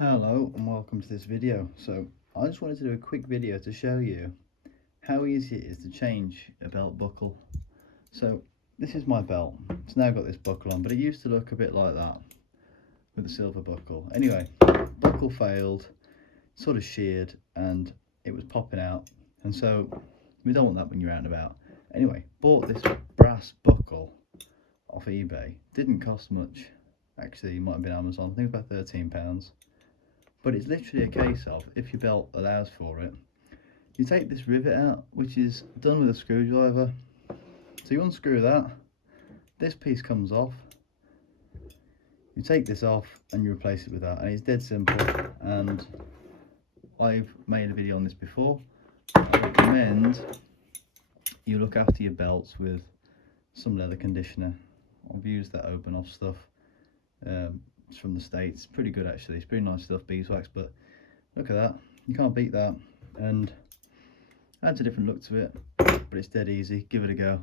Hello and welcome to this video. So I just wanted to do a quick video to show you how easy it is to change a belt buckle. So this is my belt. It's now got this buckle on, but it used to look a bit like that with the silver buckle. Anyway, buckle failed, sort of sheared, and it was popping out, and so we don't want that when you're out and about. Anyway, bought this brass buckle off eBay. Didn't cost much, actually. It might have been Amazon. I think it was about £13. But it's literally a case of, if your belt allows for it, you take this rivet out, which is done with a screwdriver. So you unscrew that, this piece comes off, you take this off and you replace it with that, and it's dead simple. And I've made a video on this before. I recommend you look after your belts with some leather conditioner. I've used that Open Off stuff. It's from the States, pretty good actually. It's pretty nice stuff, beeswax, but look at that, you can't beat that, and adds a different look to it, but it's dead easy. Give it a go.